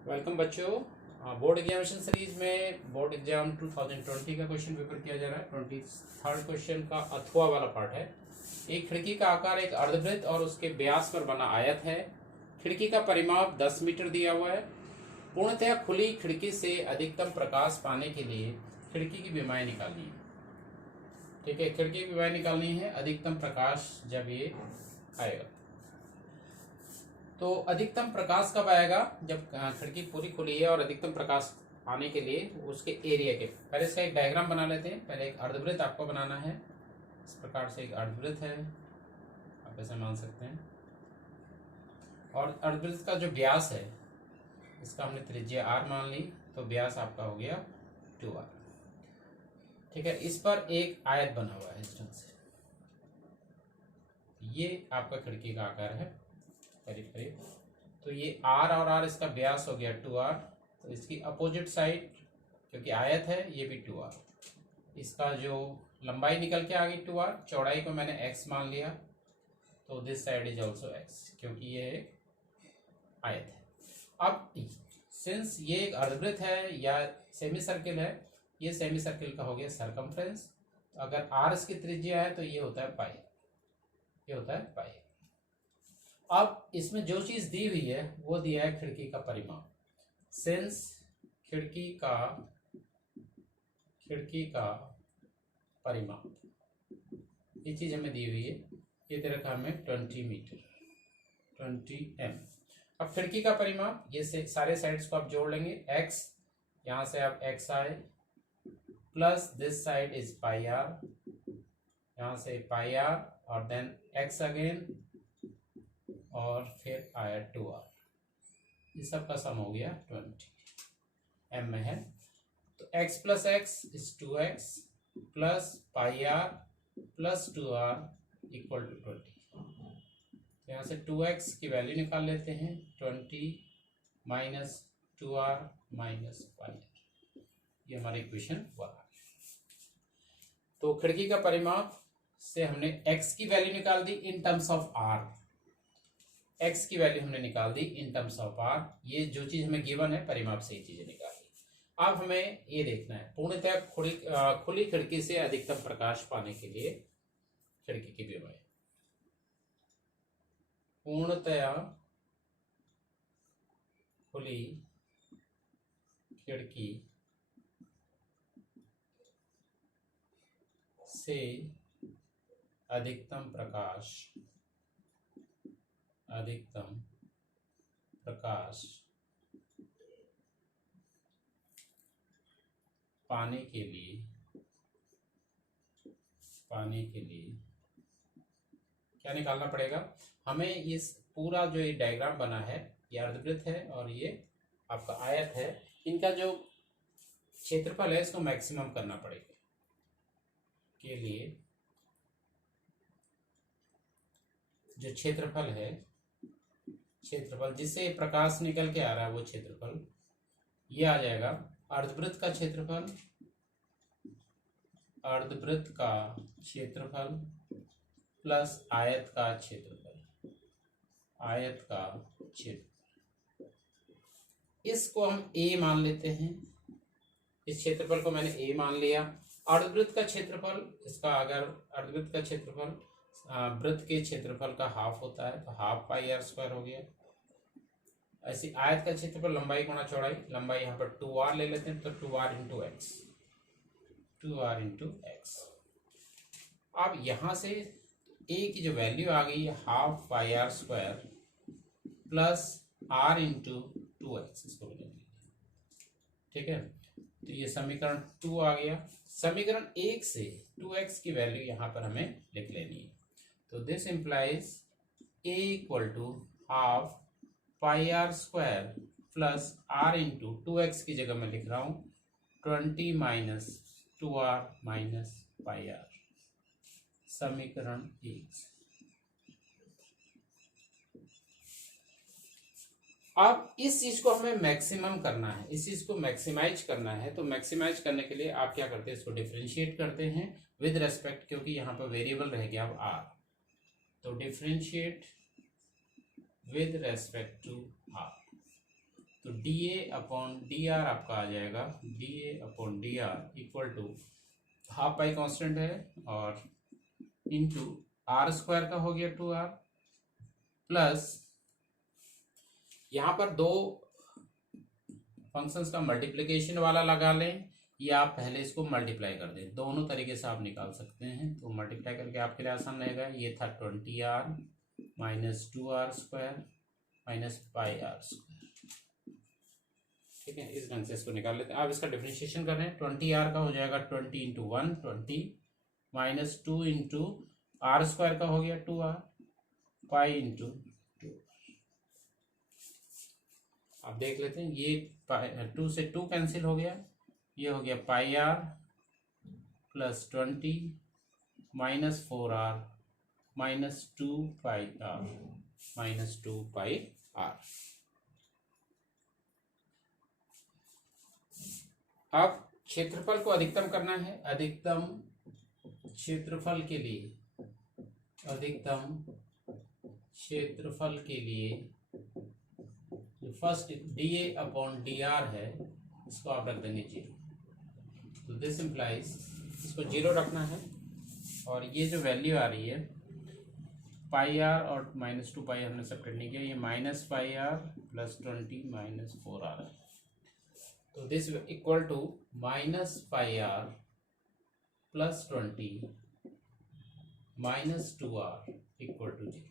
Welcome बच्चों। Board examination series में board exam 2020 का क्वेश्चन पेपर किया जा रहा है। 23rd क्वेश्चन का अथवा वाला पार्ट है। एक खिड़की का आकार एक अर्धवृत्त और उसके व्यास पर बना आयत है। खिड़की का परिमाप 10 मीटर दिया हुआ है। पूर्णतया खुली खिड़की से अधिकतम प्रकाश पाने के लिए खिड़की की बीमाई निकालनी है। ठीक है, खिड़की की बीमाई निकालनी है अधिकतम प्रकाश जब ये आएगा। तो अधिकतम प्रकाश कब आएगा? जब खिड़की पूरी खुली है और अधिकतम प्रकाश आने के लिए उसके एरिया के पहले इसका एक डायग्राम बना लेते हैं। पहले एक अर्धवृत्त आपको बनाना है। इस प्रकार से एक अर्धवृत्त है, आप ऐसे मान सकते हैं। और अर्धवृत्त का जो व्यास है इसका हमने त्रिज्या r मान ली, तो व्यास आपका हो गया 2r। ठीक है, इस पर एक आयत बना हुआ है इस ढंग से। ये आपका खिड़की का आकार है करीब करीब। तो ये r और r इसका व्यास हो गया 2r। तो इसकी अपोजिट साइड क्योंकि आयत है ये भी 2r। इसका जो लंबाई निकल के आ गई 2r, चौड़ाई को मैंने x मान लिया, तो this side is also x क्योंकि ये एक आयत है। अब सिंस ये एक अर्धवृत्त है या सेमी सर्किल है, ये सेमी सर्किल का हो गया सरकमफ्रेंस। तो अगर r इसकी त्रिज्या है तो ये होता है पाई, ये होता है पाई। अब इसमें जो चीज दी हुई है वो दिया है खिड़की का परिमाप। सिंस खिड़की का परिमाप ये चीज हमें दी हुई है, ये दे रखा हमें 20 मीटर 20 m। अब खिड़की का परिमाप ये से सारे साइड्स को आप जोड़ लेंगे। x यहां से आप x आए plus this side is pi r, यहां से पाई r और देन x अगेन और फिर आया 2r। इस सब का सम हो गया 20 m में है। तो x plus X is 2x plus pi r plus 2r equal to 20। तो यहाँ से 2x की वैल्यू निकाल लेते हैं, 20 माइनस 2r माइनस पाई r। ये हमारी इक्वेशन 1 आ गया। तो खिड़की का परिमाप से हमने x की वैल्यू निकाल दी in terms of r। x की वैल्यू हमने निकाल दी इन टर्म्स ऑफ r। ये जो चीज हमें गिवन है परिमाप से ही चीजें निकाल दी। अब हमें ये देखना है पूर्णतः खुली खिड़की से अधिकतम प्रकाश पाने के लिए खिड़की की बीमाई। पूर्णतया खुली खिड़की से अधिकतम प्रकाश पाने के लिए क्या निकालना पड़ेगा हमें? इस पूरा जो ये डायग्राम बना है, ये अर्धवृत्त है और ये आपका आयत है, इनका जो क्षेत्रफल है इसको मैक्सिमम करना पड़ेगा। के लिए जो क्षेत्रफल है, क्षेत्रफल जिससे प्रकाश निकल के आ रहा है वो क्षेत्रफल ये आ जाएगा अर्धवृत्त का क्षेत्रफल प्लस आयत का क्षेत्रफल। इसको हम a मान लेते हैं। इस क्षेत्रफल को मैंने a मान लिया। अर्धवृत्त का क्षेत्रफल, इसका अगर अर्धवृत्त का क्षेत्रफल वृत्त के क्षेत्रफल का हाफ होता है तो हाफ पाई r स्क्वायर हो गया। ऐसी आयत का क्षेत्रफल लंबाई गुणा चौड़ाई, लंबाई यहाँ पर 2r ले लेते हैं तो 2r इंटू एक्स। अब यहाँ से a की जो वैल्यू आ गई है half pi r square plus r into 2x, इसको मिलेंगे। ठीक है, तो ये समीकरण 2 आ गया। समीकरण 1 से 2x की वैल्यू यहाँ पर हमें लिख लेनी है। तो this implies a equal to half pi r square plus r into 2x की जगह मैं लिख रहा हूँ 20 माइनस 2r माइनस पाई r। समीकरण 1। अब इस चीज को हमें मैक्सिमम करना है, इस चीज को मैक्सिमाइज करना है। तो मैक्सिमाइज करने के लिए आप क्या करते हैं, इसको डिफरेंशिएट करते हैं विद रेस्पेक्ट, क्योंकि यहाँ पर वेरिएबल रह गया अब r। तो differentiate with respect to r। तो D A upon D R आपका आ जाएगा, D A upon D R equal to half pi constant है और इंटू आर स्क्वायर का हो गया 2r प्लस यहाँ पर दो फंक्शंस का मल्टीप्लिकेशन वाला लगा लें या आप पहले इसको मल्टीप्लाई कर दें, दोनों तरीके से आप निकाल सकते हैं। तो मल्टीप्लाई करके आपके लिए आसान रहेगा। ये था 20r माइनस 2r स्क्वायर माइनस पाई आर स्क्वायर, ठीक है। इस ढंग से इसको निकाल लेते हैं। आप इसका डिफरेंशिएशन कर रहे हैं, 20r का हो जाएगा 20 into 1 20 minus 2 into R square का हो गया 2r पाई इंटू 2। आप देख लेते हैं, ये 2 से 2 कैंसिल हो गया, ये हो गया pi R plus 20 minus 4r minus 2 pi R minus 2 pi R. अब क्षेत्रफल को अधिकतम करना है। अधिकतम क्षेत्रफल के लिए, अधिकतम क्षेत्रफल के लिए जो first D A upon D are है इसको आप रख देंगे 0। तो दिस इम्प्लाइज इसको 0 रखना है और ये जो वैल्यू आ रही है पाई आर और माइनस 2 पाई हमने सेपरेट नहीं किया, ये minus pi R plus 20 minus 4r है। तो this equal to minus pi R plus 20 minus 2r equal to 0।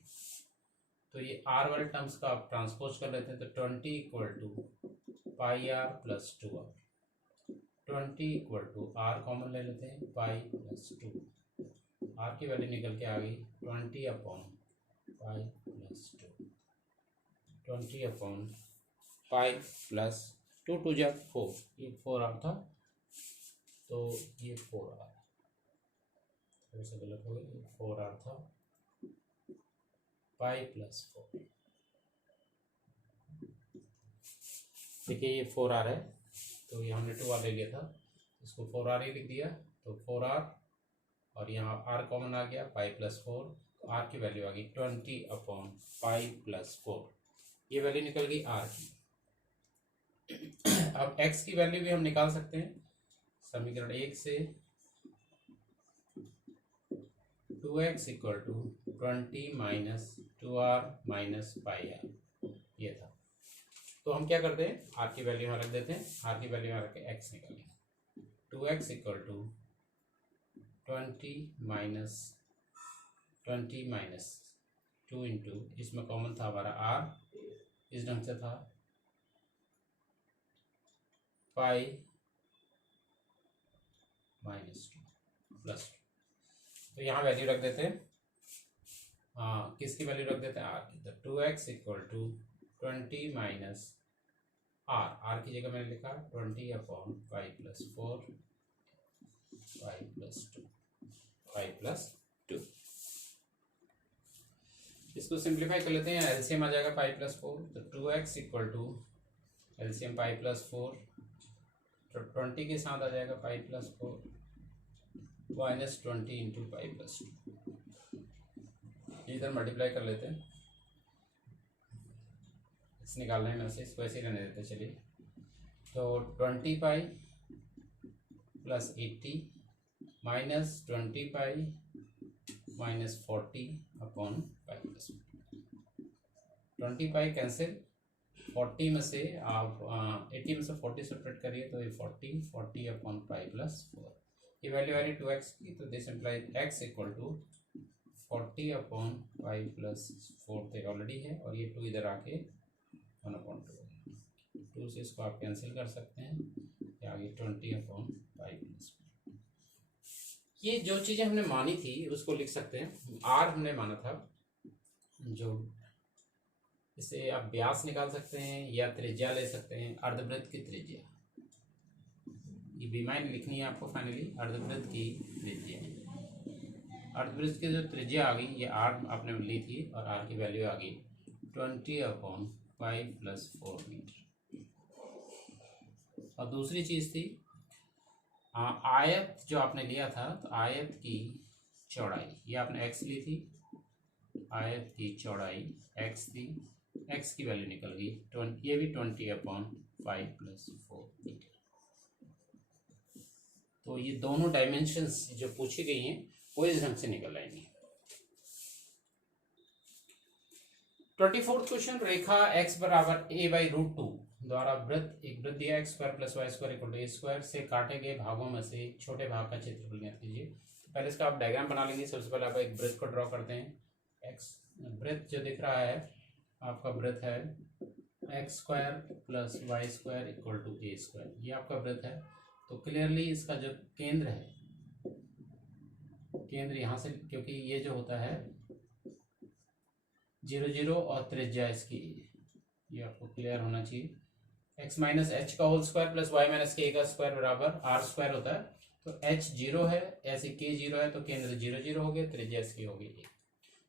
तो ये r वाले टर्म्स का आप ट्रांसपोज कर लेते हैं, तो 20 equal to pi R plus 2r, 20 equal to r common ले लेते हैं पाई प्लस 2, r की वैल्यू निकल के आ गई 20 upon pi plus 2, 20 upon pi plus 2 टू जा 4, ये 4r था तो ये 4r, थोड़ा सा गलत हो गया, 4r था पाई प्लस 4। देखिए ये 4r है तो ये हमने 2r ले लिया था, इसको 4r ही लिख दिया, तो 4r और यहाँ r कॉमन आ गया पाई प्लस 4, तो r की वैल्यू आ गई 20 अपॉन पाई प्लस 4, ये वैल्यू निकल गई r की। अब x की वैल्यू भी हम निकाल सकते हैं समीकरण 1 से, 2x equal to 20 minus 2r minus pi r, ये था। तो हम क्या करते हैं, r की वैल्यू यहाँ रख देते हैं, r की वैल्यू यहाँ रख के x निकालेंगे। 2x equal to 20 minus 2 into, इसमें कॉमन था हमारा r, इस ढंग से था पाई माइनस 2 प्लस 2। तो यहाँ वैल्यू रख देते हैं, किसकी वैल्यू रख देते हैं, r की। तो 2x equal to 20 minus r की जगह मैंने लिखा 20 अपॉन पाई प्लस 4 पाई प्लस 2 पाई प्लस 2। इसको सिंप्लीफाई कर लेते हैं, एलसीएम आ जाएगा पाई प्लस 4, तो 2x equal to LCM pi plus 4, तो 20 के साथ आ जाएगा pi plus 4 minus 20 into pi plus 2। इधर मल्टीप्लाई कर लेते हैं, इस निकालने में से इसको ऐसे रहने देते चलिए। तो 20 pi plus 80 minus 20 pi minus 40 upon pi plus 20 pi cancel, 40 में से आप 80 में से 40 सेपरेट करिए तो ये 40 अपॉन पाई प्लस 4, ये वैल्यू आ रही 2x की। तो this imply x equal to 40 upon pi plus 4 तो ऑलरेडी है, और ये 2 इधर आके 1/2, 2 से इसको आप कैंसिल कर सकते हैं, ये आगे 20 अपॉन पाई प्लस 4। ये जो चीज़ें हमने मानी थी उसको लिख सकते हैं। r हमने माना था, जो इसे आप व्यास निकाल सकते हैं या त्रिज्या ले सकते हैं, अर्धवृत्त की त्रिज्या, ये बीमारी लिखनी है आपको फाइनली, अर्धवृत्त की त्रिज्या। अर्धवृत्त की जो त्रिज्या आ गई ये r आपने ली थी और r की वैल्यू आ गई 20 अपॉन पाई प्लस 4 मीटर। और दूसरी चीज़ थी आयत जो आपने लिया था, तो आयत की चौड़ाई, ये आपने x ली थी, आयत की चौड़ाई x थी, एक्स की वैल्यू निकल गई 20, ये भी 20/5 + 4 मीटर। तो ये दोनों डायमेंशंस जो पूछी गई हैं वो इस ढंग से निकल आएंगी। 24वां क्वेश्चन, रेखा x बराबर a/√2 द्वारा वृत्त, एक वृत्त दिया x² + y² = a² से काटे गए भागों में से छोटे भाग का क्षेत्रफल ज्ञात कीजिए। पहले इसका आप डायग्राम बना लेंगे। सबसे पहले आप एक वृत्त को ड्रॉ करते हैं। x वृत्त जो दिख रहा है आपका वृत्त है x² + y² = a², ये आपका वृत्त है। तो क्लियरली इसका जो केंद्र है, केंद्र यहाँ से, क्योंकि ये जो होता है 0 0 और त्रिज्या इसकी, ये आपको क्लियर होना चाहिए। x - h का whole square plus y - k का स्क्वायर बराबर r² होता है। तो h 0 है, ऐसे k 0 है, तो केंद्र 0 0 हो गया, त्रिज्या इसकी हो गई 1।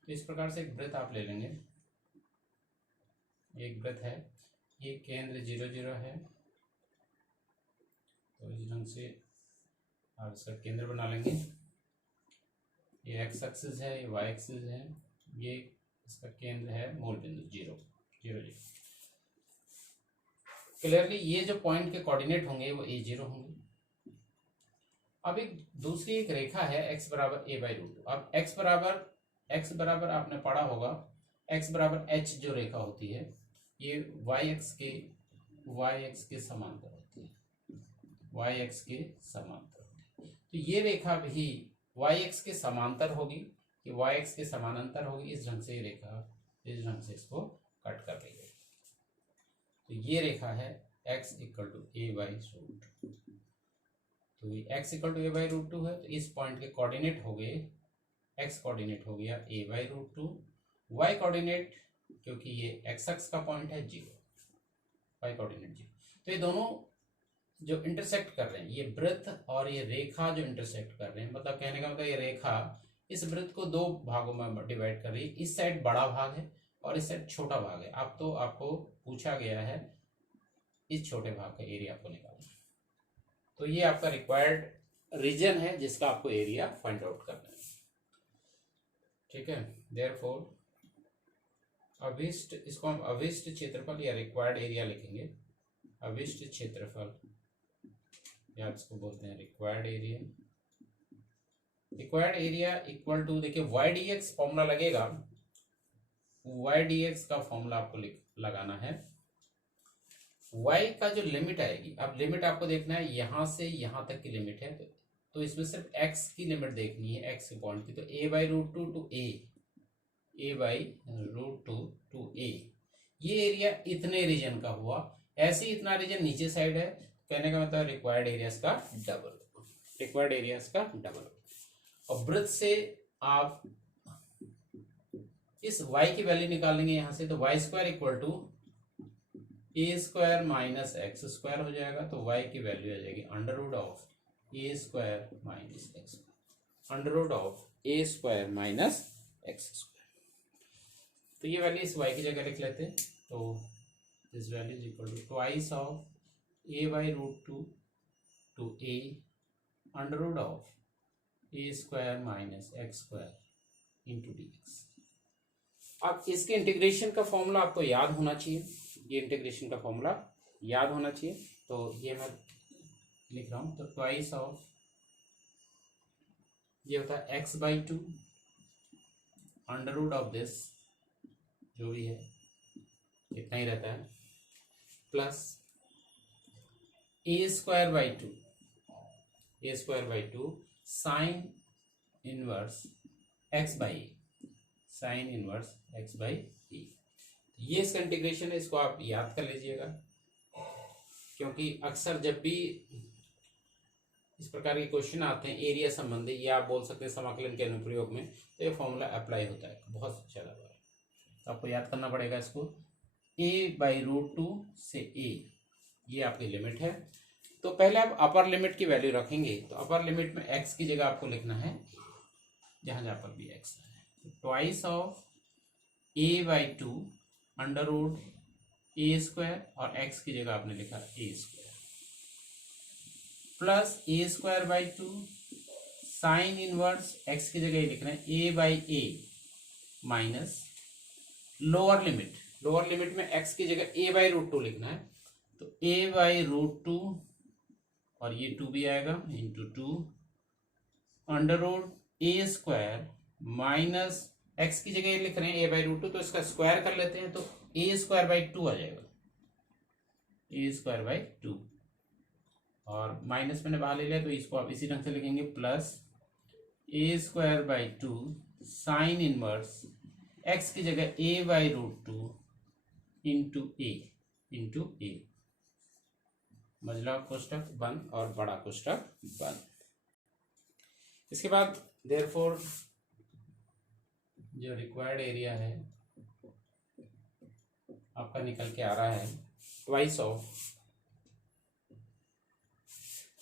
तो इस प्रकार से एक वृत्त आप ले लेंगे। एक वृत्त है, ये केंद्र 0 0 है, तो इस ढंग से आप इसका केंद्र बना लेंगे। ये x एक्सिस है, ये y एक्सिस है, ये इसका केंद्र है मूल बिंदु 0 0 0। क्लियरली ये जो पॉइंट के कोऑर्डिनेट होंगे वो a0 होंगे। अब एक दूसरी एक रेखा है x बराबर a/√2। अब x बराबर आपने पढ़ा होगा x बराबर h जो रेखा होती है ये y x के समांतर होती है, y x के समांतर होती है। तो ये रेखा भी y x के समांतर होगी, कि y x के समानांतर होगी। इस ढंग से ये रेखा, इस ढंग से इसको कट कर ली गई। तो ये रेखा है x = a/√2। तो ये x = a/√2 है, तो इस पॉइंट के कोऑर्डिनेट हो गए, x कोऑर्डिनेट हो गया a/√2, y कोऑर्डिनेट, क्योंकि ये x अक्ष का पॉइंट है 0, y कोऑर्डिनेट 0। तो ये दोनों जो इंटरसेक्ट कर रहे हैं, ये वृत्त और ये रेखा जो इंटरसेक्ट कर रहे हैं, मतलब कहने का मतलब ये रेखा इस वृत्त को दो भागों में डिवाइड कर रही है। इस साइड बड़ा भाग है और इस साइड छोटा भाग है। अब तो आपको पूछा गया है इस छोटे भाग का एरिया आपको निकालना है। तो ये आपका रिक्वायर्ड रीजन है जिसका आपको एरिया फाइंड आउट करना है। ठीक है, देयरफॉर अभिष्ट, इसको हम अभिष्ट क्षेत्रफल या रिक्वायर्ड एरिया लिखेंगे। अभिष्ट क्षेत्रफल या इसको बोलते हैं required area. Required area equal to, देखिए वाई डी एक्स फॉर्मूला लगेगा, वाई डी एक्स का फॉर्मूला आपको लगाना है। y का जो लिमिट आएगी, अब लिमिट आपको देखना है यहां से यहां तक की लिमिट है, तो इसमें सिर्फ x की लिमिट देखनी है, x के पॉइंट की। तो a/√2 to a/√2 to a, ये एरिया इतने रीजन का हुआ। ऐसे ही इतना रीजन नीचे साइड है, कहने का मतलब रिक्वायर्ड एरियाज का डबल, रिक्वायर्ड एरियाज का डबल। और वृत्त से आप इस y की वैल्यू निकालेंगे यहां से, तो y² = a² - x² हो जाएगा। तो y की वैल्यू आ जाएगी √a² - x², √a² - x²। तो ये वैल्यू इस y की जगह लिख लेते हैं। तो this value is equal to twice of a/√2 to a √a² - x² into dx। अब इसके इंटीग्रेशन का फॉर्मूला आपको याद होना चाहिए, ये इंटीग्रेशन का फॉर्मूला याद होना चाहिए। तो ये मैं लिख रहा हूं, तो ट्वाइस ऑफ, ये होता है x/2 √ दिस, जो भी है इतना ही रहता है, plus a²/2 sine inverse x/a, sine inverse x/a। ये इसका इंटीग्रेशन है, इसको आप याद कर लीजिएगा, क्योंकि अक्सर जब भी इस प्रकार के क्वेश्चन आते हैं एरिया संबंधी, या आप बोल सकते हैं समाकलन के अनुप्रयोग में, तो ये फॉर्मूला अप्लाई होता है बहुत ज़्यादा बार। तो आपको याद करना पड़ेगा इसको, a/√2 से a, ये आपकी लिमिट है। तो पहले आप अपर लिमिट की वैल्यू रखेंगे, तो अपर लिमिट में x की जगह आपको लिखना है जहां जहां पर भी x है, तो ट्वाइस ऑफ a/2 √a² और x की जगह आपने लिखा a² plus a²/2 sine inverse x की जगह लिखना है a/a minus lower limit, lower limit में x की जगह a/√2 लिखना है, तो a/√2 और ये 2 भी आएगा इंटू 2 √a² माइनस x की जगह ये लिख रहे हैं a/√2, तो इसका स्क्वायर कर लेते हैं, तो a²/2 आ जाएगा, a²/2 और माइनस मैंने बाहर ले लिया, तो इसको आप इसी ढंग से लिखेंगे plus a²/2 sine inverse x की जगह a/√2 इंटू a मझला कोष्ठक बंद और बड़ा कोष्ठक बंद। इसके बाद देयरफॉर जो रिक्वायर्ड एरिया है आपका निकल के आ रहा है ट्वाइस ऑफ,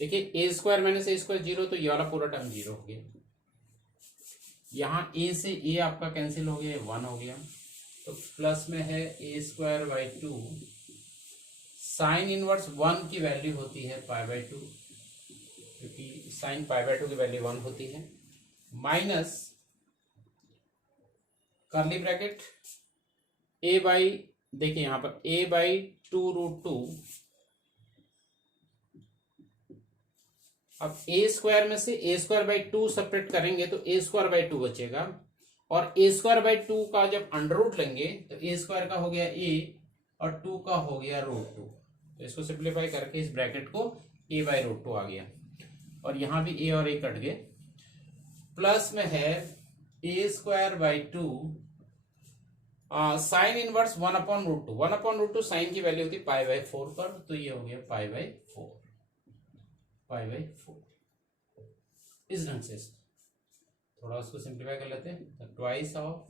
देखिए a² माइनस a² 0, तो ये वाला पूरा टर्म 0 हो गया, यहाँ a से a आपका कैंसिल हो गया, 1 हो गया, तो प्लस में है a²/2 साइन इनवर्स 1 की वैल्यू होती है π/2, क्योंकि साइन π/2 की वैल्यू 1 होती है, माइनस कर्ली ब्रैकेट देखिए यहां पर a/2√2, अब a² में से a²/2 सेपरेट करेंगे तो a²/2 बचेगा, और a²/2 का जब अंडर रूट लेंगे तो a² का हो गया a और 2 का हो गया √2, तो इसको सिंप्लीफाई करके इस ब्रैकेट को a/√2 आ गया, और यहां भी a और a कट गए, प्लस में है a²/2 साइन इनवर्स 1/√2, 1/√2 साइन की वैल्यू होती π/4 पर, तो ये हो गया π/4 इस ढंग से। थोड़ा उसको सिंप्लीफाई कर लेते हैं, तो ट्वाइस ऑफ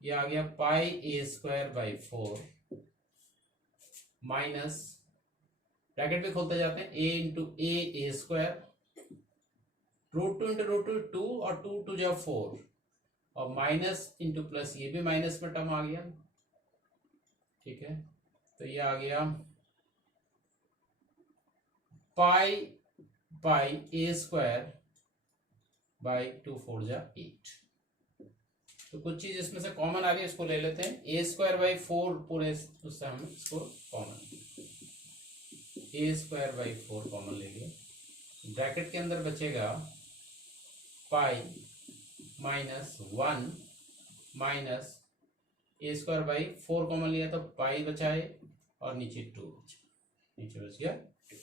ये आ गया πa²/4 माइनस ब्रैकेट भी खोलते जाते हैं a इंटू a² √2 इंटू √2 2 और 2 2 जा 4 और माइनस इंटू प्लस, ये भी माइनस में टर्म आ गया, ठीक है, तो ये आ गया πa²/2 4 जा 8। तो कुछ चीज इसमें से कॉमन आ रही है, इसको ले लेते हैं, a²/4 पूरे उससे हम इसको कॉमन a²/4 कॉमन ले लिए, ब्रैकेट के अंदर बचेगा pi minus 1 minus a²/4 common लिया तो पाई बचाए और नीचे 2 बचा, नीचे बच गया 2,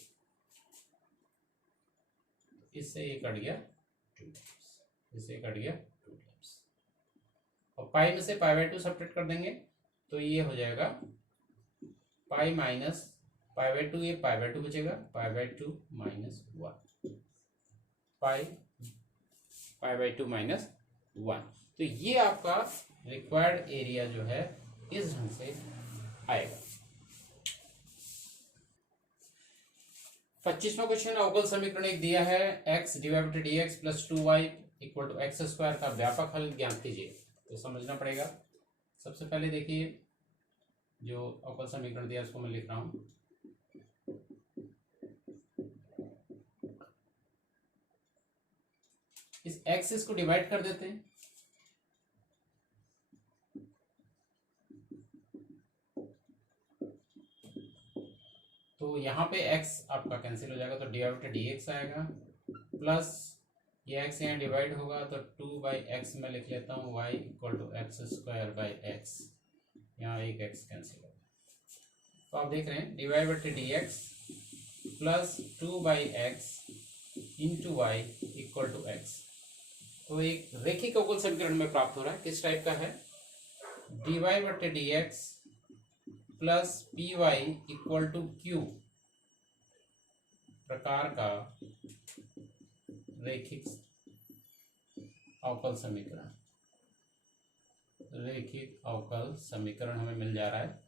इससे ये कट गया 2 टाइम्स, इससे कट गया 2 टाइम्स, और पाई में से π/2 सब्ट्रैक्ट कर देंगे तो ये हो जाएगा पाई माइनस π/2, ये π/2 बचेगा, π/2 माइनस 1 π/2 माइनस 1। तो ये आपका रिक्वायर्ड एरिया जो है इस ढंग से आएगा। 25वां क्वेश्चन, अवकल समीकरण एक दिया है x divided dx plus 2y equal to x² का व्यापक हल ज्ञात कीजिए। तो समझना पड़ेगा, सबसे पहले देखिए जो अवकल समीकरण दिया उसको मैं लिख रहा हूं, इस एक्सिस को डिवाइड कर देते हैं, तो यहाँ पे x आपका कैंसिल हो जाएगा तो डिवाइडेड dx आएगा, प्लस ये x यहाँ डिवाइड होगा तो 2/x में लिख लेता हूँ y इक्वल टू x²/x, यहाँ एक x कैंसिल होगा, तो आप देख रहे हैं divided dx plus 2/x into y equal to x, तो एक रेखिक अवकल समीकरण में प्राप्त हो रहा है, किस टाइप का है, divided dx plus py equal to q प्रकार का रेखिक अवकल समीकरण, रेखिक अवकल समीकरण हमें मिल जा रहा है।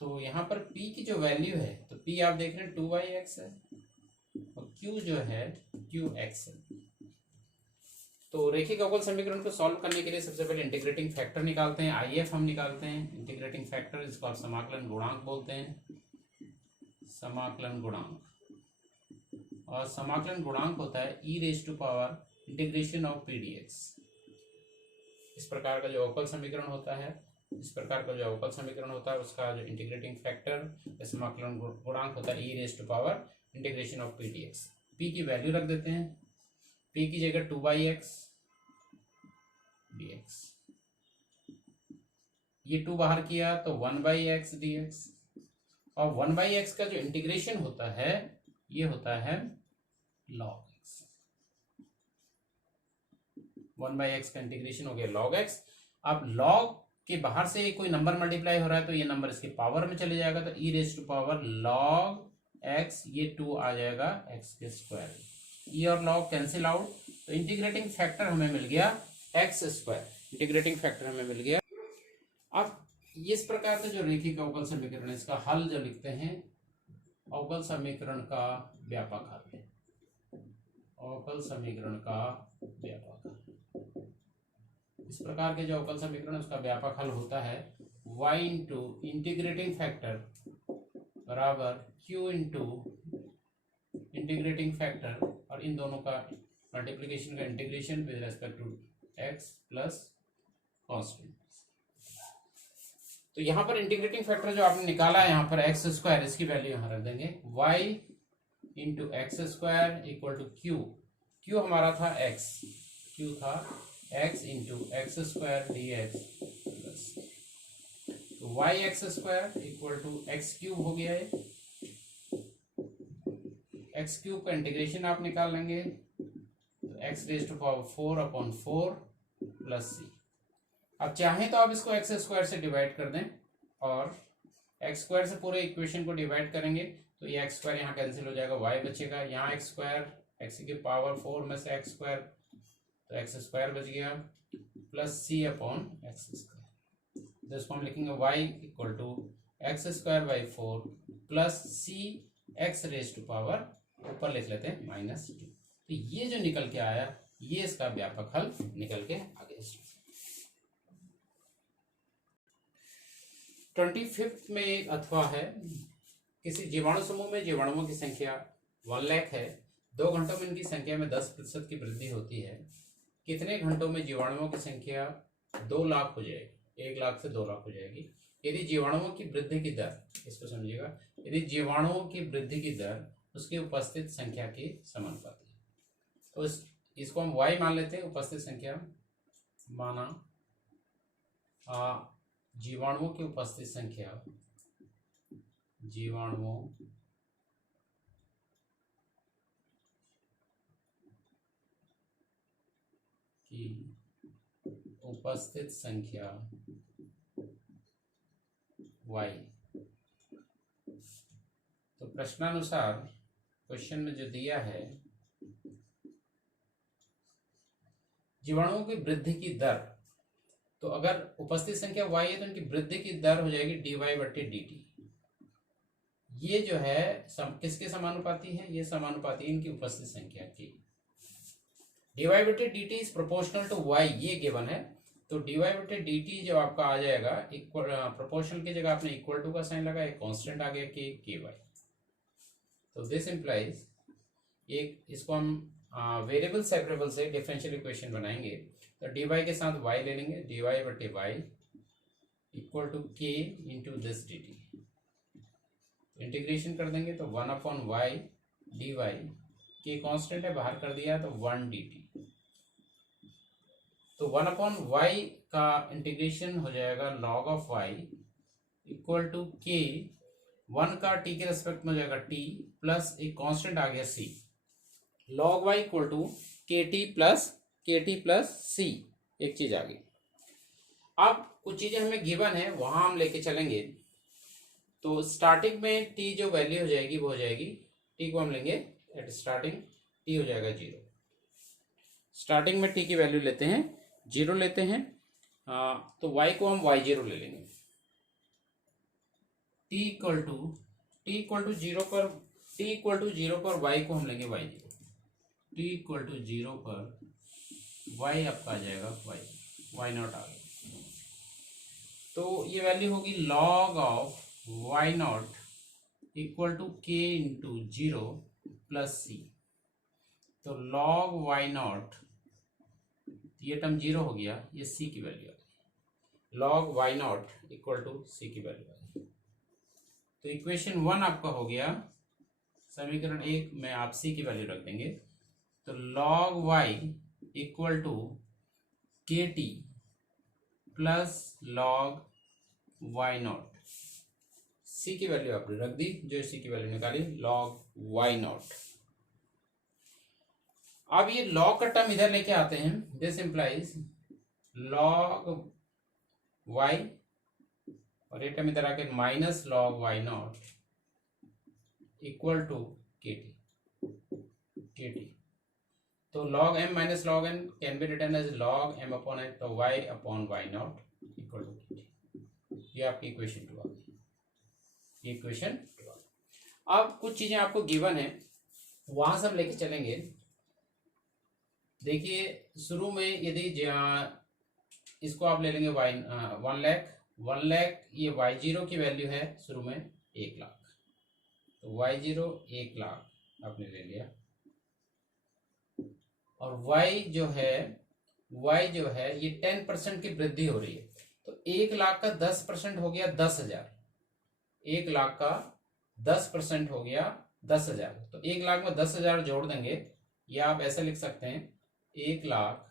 तो यहाँ पर p की जो वैल्यू है, तो p आप देख रहे हैं 2x है और q जो है qx है। तो रेखिक अवकल समीकरण को सॉल्व करने के लिए सबसे पहले इंटीग्रेटिंग फैक्टर निकालते हैं, IF हम निकालते हैं, इंटीग्रेटिंग फैक्टर इसको आप समाकलन गुणांक बोलते हैं, समाकलन गुणांक, और समाकलन गुणांक होता है e⁻⁴ integration of p dx, इस प्रकार का जो अवकल समीकरण होता है, इस प्रकार का जो अवकल समीकरण होता है उसका जो इंटीग्रेटिंग फैक्टर समाकलन गुणांक होता है e raise to power integration of p d x. P की वैल्यू रख देते हैं, पी की जगह 2/x dx, ये 2 बाहर किया तो 1/x dx, और 1/x का जो इंटीग्रेशन होता है ये होता है log x। 1/x का इंटीग्रेशन हो गया log x। अब log के बाहर से कोई नंबर मल्टीप्लाई हो रहा है तो ये नंबर इसके पावर में चले जाएगा, तो e raise to power log x, ये 2 आ जाएगा x के स्क्वायर। e और log कैंसिल आउट, तो इंटीग्रेटिंग फैक्टर हमें मिल गया x स्क्वायर, इंटीग्रेटिंग फैक्टर हमें मिल गया। अब इस प्रकार का जो रैखिक अवकल समीकरण है इसका हल जो लिखते हैं, अवकल समीकरण का व्यापक हल, अवकल समीकरण का व्यापक हल। इस प्रकार के जो अवकल समीकरण उसका व्यापक हल होता है y इंटू इंटीग्रेटिंग फैक्टर बराबर q इंटू इंटीग्रेटिंग फैक्टर, और इन दोनों का मल्टीप्लीकेशन का integration with respect to x plus constant. तो यहाँ पर इंटीग्रेटिंग फैक्टर जो आपने निकाला है यहाँ पर एक्स स्क्वायर, इसकी वैल्यू यहाँ रख देंगे y into x square equal to q हमारा था x, क्यू था x into x square d x plus, तो y x square equal to x cube हो गया है, एक्स क्यूब का इंटीग्रेशन आप निकाल लेंगे तो X raise to power 4/4 plus C. अब चाहें तो आप इसको एक्स स्क्वायर से डिवाइड कर दें, और एक्स स्क्वायर से पूरे इक्वेशन को डिवाइड करेंगे तो ये एक्स स्क्वायर यहाँ कैंसिल हो जाएगा, वाई बचेगा, यहाँ एक्स स्क्वायर, एक्स की पावर 4 में से एक्स स्क्वायर, तो एक्स स्क्वायर बच गया plus c upon x square. तो इसको हम लिखेंगे y equal to x square by 4 plus c x raise to power, ऊपर लिख लेते हैं -2। तो ये जो निकल के आया ये इसका व्यापक हल निकल के आ गया। 25 में एक अथवा है, किसी जीवाणु समूह में जीवाणुओं की संख्या 1 लाख है, 2 घंटों में इनकी संख्या में 10% की वृद्धि होती है, कितने घंटों में जीवाणुओं की संख्या 2 लाख हो जाएगी, 1 लाख से 2 लाख हो जाएगी यदि जीवाणुओं की वृद्धि की दर, इसको समझिएगा, यदि जीवाणुओं की वृद्धि की दर उसकी उपस्थित संख्या के समानुपाती है। तो इसको हम y मान लेते हैं, उपस्थित संख्या माना जीवाणुओं की उपस्थित संख्या, जीवाणुओं की उपस्थित संख्या y। तो प्रश्नानुसार क्वेश्चन में जो दिया है जीवाणुओं की वृद्धि की दर, तो अगर उपस्थित संख्या y है तो इनकी वृद्धि की दर हो जाएगी dy/dt। ये जो है किसके समानुपाती है, ये समानुपाती है इनकी उपस्थित संख्या की। dy/dt is proportional to y, ये गिवन है, तो dy/dt जो आपका आ जाएगा इक्वल, प्रोपोर्शनल की जगह आपने इक्वल टू का साइन लगा, एक कांस्टेंट आ गया ky। तो दिस इंप्लाइज, एक इसको हम वेरिएबल सेपरेबल से डिफरेंशियल इक्वेशन बनाएंगे, तो dy के साथ y ले लेंगे, dy/y इक्वल टू k इंटू दिस dt, इंटीग्रेशन कर देंगे तो 1/y dy, k कांस्टेंट है बाहर कर दिया तो 1 dt, तो 1/y का इंटीग्रेशन हो जाएगा log of y equal to k, 1 का t के रेस्पेक्ट में हो जाएगा t प्लस एक कांस्टेंट आ गया c, log y equal to kt plus c, एक चीज आ गई। अब कुछ चीजें हमें गिवन है वहां हम लेके चलेंगे, तो स्टार्टिंग में t जो वैल्यू हो जाएगी वो हो जाएगी, t को हम लेंगे एट स्टार्टिंग, t हो जाएगा 0। स्टार्टिंग में t की वैल्यू लेते हैं 0 लेते हैं, तो y को हम y0 ले लेंगे, t इक्वल टू 0 पर y को हम लेंगे y0, t इक्वल टू 0 पर y आपका आ जाएगा y0 आ गया, तो ये वैल्यू होगी log of y0 equal to k into 0 plus c, तो log y0 ये टर्म 0 हो गया, ये सी की वैल्यू आ गई, log y not equal to C की वैल्यू आ गई। तो इक्वेशन 1 आपका हो गया, समीकरण 1 में आप सी की वैल्यू रख देंगे, तो log y इक्वल टू के T plus log y not, C की वैल्यू आपने रख दी, जो सी की वैल्यू निकाली log y नॉट। अब ये log का टर्म इधर लेके आते हैं, दिस इंप्लाइज log y, और ये टर्म इधर आके minus log y not equal to के टी। तो log m minus log n can be written as log m upon n, तो y upon y not equal to के t. ये आपकी इक्वेशन 2 आ गई, ये इक्वेशन 2 आ गई। अब कुछ चीजें आपको गिवन है, वहां से हम लेके चलेंगे। देखिए शुरू में यदि इसको आप ले लेंगे y 1 लाख, ये y0 की वैल्यू है शुरू में 1 लाख, तो y0 1 लाख आपने ले लिया, और y जो है ये 10% की वृद्धि हो रही है, तो 1 लाख का 10% हो गया 10,000, 1 लाख का 10% हो गया 10,000, तो 1 लाख में 10,000 जोड़ देंगे, या आप ऐसे लिख सकते हैं 1 लाख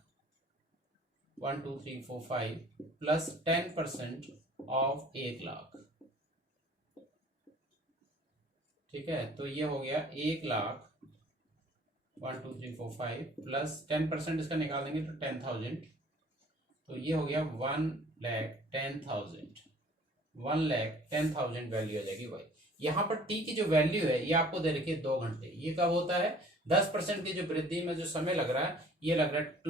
1 2 3 4 5 प्लस 10% ऑफ 1 लाख, ठीक है। तो ये हो गया 1 लाख 1 2 3 4 5 प्लस 10% इसका निकाल देंगे तो 10,000, तो ये हो गया 1,10,000, 1,10,000 वैल्यू आ जाएगी भाई। यहाँ पर टी की जो वैल्यू है ये आपको दे रखी है 2 घंटे। ये कब होता है? 10% की जो वृद्धि में जो समय लग रहा है ये लग रहा है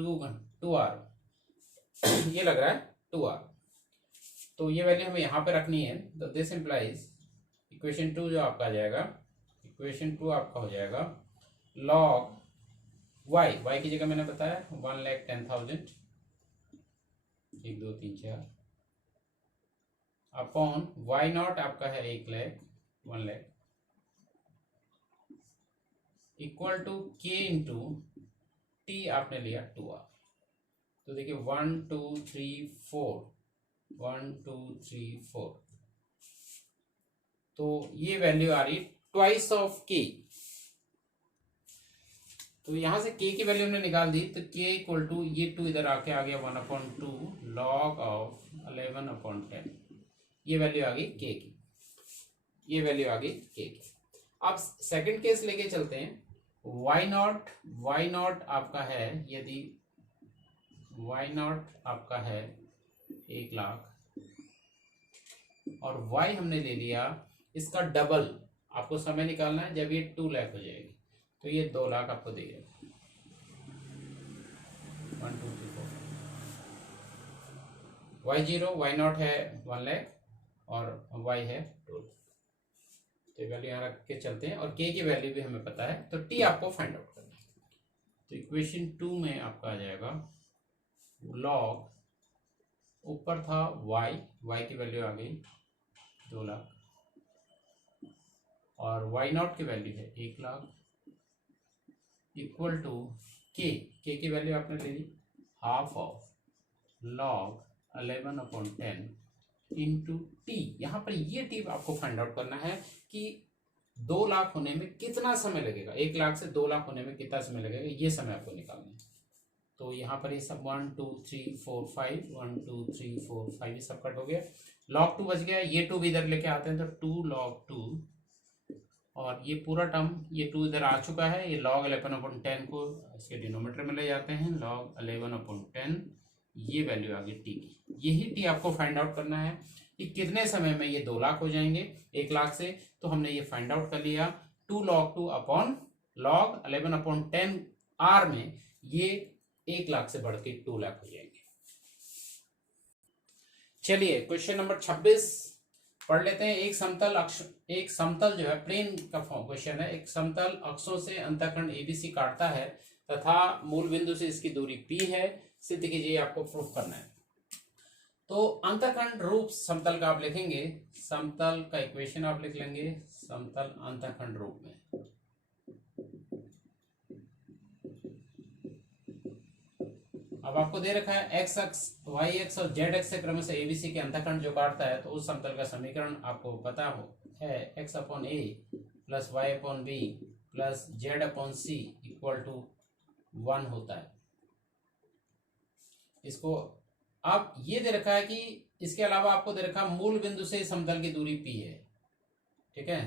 2 आवर, ये लग रहा है 2 आवर। तो ये वैल्यू हमें यहाँ पे रखनी है, तो दिस इंप्लाइज इक्वेशन 2 जो आपका आ जाएगा, इक्वेशन 2 आपका हो जाएगा log y की जगह मैंने बताया 1,10,000, 1 2 3 4 अपॉन y नॉट आपका है 1 lakh equal to k into t आपने लिया 2 आवर। तो देखिए 1 2 3 4, 1 2 3 4, तो ये वैल्यू आ रही ट्वाइस ऑफ k। तो यहां से k की वैल्यू हमने निकाल दी, तो k इक्वल टू ये 2 इधर आके आ गया 1/2 log ऑफ 11/10, ये वैल्यू आ गई k की, ये वैल्यू आ गई k की। अब सेकंड केस लेके चलते हैं, y नॉट आपका है, यदि y नॉट आपका है 1 लाख और y हमने ले लिया इसका डबल, आपको समय निकालना है जब ये 2 लाख हो जाएगी, तो ये 2 लाख आपको देगा 1 2 3 4 y0 y नॉट है 1 लाख और y है 2 लाख। तो वैल्यू यहाँ रख के चलते हैं, और k की वैल्यू भी हमें पता है, तो t आपको फाइंड आउट करना है। तो इक्वेशन 2 में आपका आ जाएगा log, ऊपर था y की वैल्यू आ गई 2 लाख और y नॉट की वैल्यू है 1 लाख इक्वल टू k की वैल्यू आपने ले ली half of log 11/10 into T. यहाँ पर ये टी आपको फाइंड आउट करना है कि 2 लाख होने में कितना समय लगेगा, 1 लाख से 2 लाख होने में कितना समय लगेगा, ये समय आपको निकालना है। तो यहाँ पर ये सब 1 2 3 4 5 1 2 3 4 5 ये सब कट हो गया, log 2 बच गया, ये 2 भी इधर लेके आते हैं तो 2 log 2, और ये पूरा टर्म ये 2 इधर आ चुका है, ये log 11/10 को इसके डिनोमिनेटर में ले जाते हैं, log 11/10, ये वैल्यू आ गई टी की। यही टी आपको फाइंड आउट करना है कि कितने समय में ये 2 लाख हो जाएंगे 1 लाख से। तो हमने ये फाइंड आउट कर लिया 2 log 2 अपॉन log 11/10 आर में ये 1 लाख से बढ़ के 2 लाख हो जाएंगे। चलिए क्वेश्चन नंबर 26 पढ़ लेते हैं। एक समतल जो है प्लेन का क्वेश्चन है, एक समतल अक्षों से अंतःखंड एबीसी काटता है तथा मूल बिंदु से इसकी दूरी p है, सिद्ध कीजिए, आपको प्रूफ करना है। तो अंतःखंड रूप समतल का आप लिखेंगे, समतल का इक्वेशन आप लिख लेंगे समतल अंतःखंड रूप में। अब आपको दे रखा है एक्स अक्ष, वाई एक्स और जेड एक्स से क्रमशः एबीसी के अंतःखंड जो काटता है, तो उस समतल का समीकरण आपको पता हो है x upon a plus y upon b plus z upon c equal to 1 होता है। इसको अब ये दे रखा है कि इसके अलावा आपको दे रखा मूल बिंदु से समतल की दूरी पी है, ठीक है।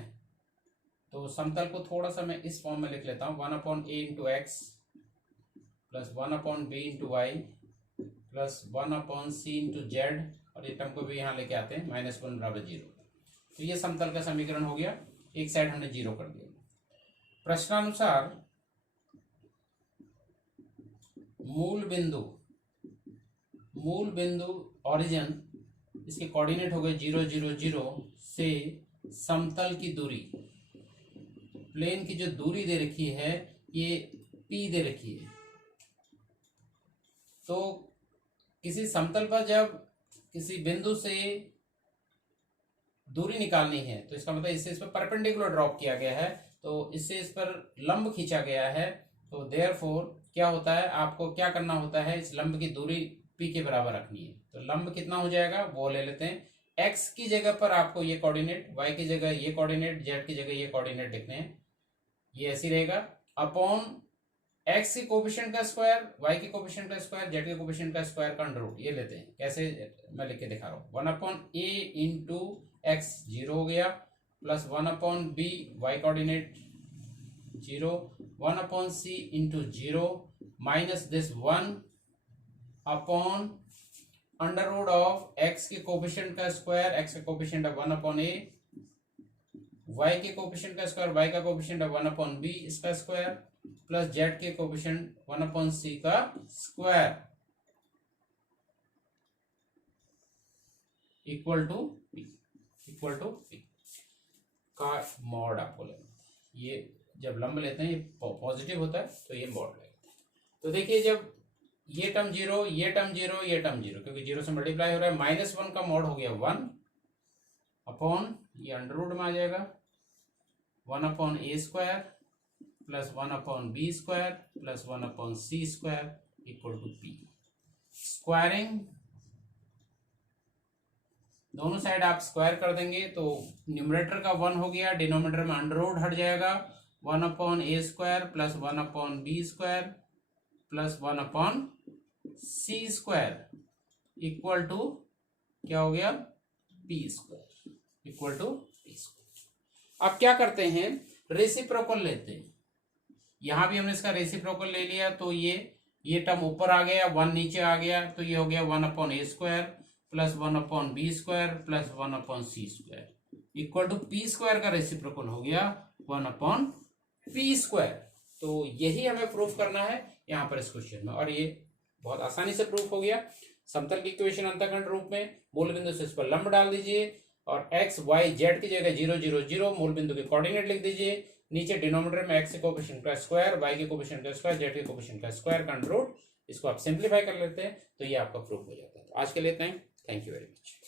तो समतल को थोड़ा सा मैं इस फॉर्म में लिख लेता हूं, 1 upon A into X plus 1 upon B into Y plus 1 upon C into Z, और ये टर्म को भी यहाँ लेके आते हैं -1 बराबर 0। तो ये समतल का समीकरण हो गया, एक साइड हमने 0 कर दिया। प्रश्नानुसार मूल बिंदु ओरिजिन, इसके कोऑर्डिनेट हो गए 0 0 0 से समतल की दूरी, प्लेन की जो दूरी दे रखी है ये p दे रखी है। तो किसी समतल पर जब किसी बिंदु से दूरी निकालनी है तो इसका मतलब इससे इस पर परपेंडिकुलर ड्रॉप किया गया है, तो इससे इस पर लंब खींचा गया है। तो देयरफॉर क्या होता है, आपको क्या करना होता है, इस लंब की दूरी p के बराबर रखनी है। तो लंब कितना हो जाएगा वो ले लेते हैं। x की जगह पर आपको ये कोऑर्डिनेट, y की जगह ये कोऑर्डिनेट, z की जगह ये कोऑर्डिनेट लिखने हैं। ये ऐसे रहेगा अपॉन x के कोएफिशिएंट का स्क्वायर, y के कोएफिशिएंट का स्क्वायर, z के कोएफिशिएंट का स्क्वायर का अंडर रूट। ये लेते हैं, कैसे मैं लिख के दिखा रहा हूँ। 1 अपॉन a इंटू एक्स 0 हो गया, plus 1 upon b y coordinate 0, 1 upon C into 0 minus this 1 upon under root of x के कोएफिशिएंट का स्क्वायर, एक्स का कोएफिशिएंट है 1 अपॉन ए, वाई के कोएफिशिएंट का स्क्वायर, वाई का कोएफिशिएंट है 1 अपॉन बी इसका स्क्वायर, प्लस जेड के कोएफिशिएंट 1 अपॉन सी का स्क्वायर इक्वल टू पी का मॉड आपको लेना। ये जब लंब लेते हैं ये पॉजिटिव होता है तो ये मॉड लगता है। तो देखिए जब ये टर्म 0, ये टर्म 0, ये टर्म 0, क्योंकि 0 से मल्टीप्लाई हो रहा है, -1 का मॉड हो गया 1 अपॉन ये अंडर रूट में आ जाएगा 1 upon a square plus 1 upon b square plus 1 upon c square equal to p. Squaring दोनों साइड आप स्क्वायर कर देंगे तो न्यूमरेटर का 1 हो गया, डिनोमिनेटर में अंडर रूट हट जाएगा, 1 upon a square plus 1 upon b square plus 1 upon c square equal to क्या हो गया, p square equal to p square. अब क्या करते हैं, रेसिप्रोकल लेते हैं। यहां भी हमने इसका रेसिप्रोकल ले लिया तो ये टर्म ऊपर आ गया, 1 नीचे आ गया, तो ये हो गया 1 upon a square plus 1 upon b square plus 1 upon c square equal to p square का रेसिप्रोकल हो गया 1 अपॉन पी स्क्वायर। तो यही हमें प्रूफ करना है यहाँ पर इस क्वेश्चन में, और ये बहुत आसानी से प्रूफ हो गया। समतल की इक्वेशन अंतःखंड रूप में, मूल बिंदु से इस पर लंब डाल दीजिए और एक्स वाई जेड की जगह 0 0 0 मूल बिंदु के कोऑर्डिनेट लिख दीजिए। नीचे डिनोमिनेटर में एक्स के कोएफिशिएंट का स्क्वायर, वाई के कोएफिशिएंट का स्क्वायर, जेड के कोएफिशिएंट का स्क्वायर का अंडर रूट, इसको आप सिंप्लीफाई कर लेते हैं तो ये आपका प्रूफ हो जाता है। तो आज के लिए थैंक यू वेरी मच।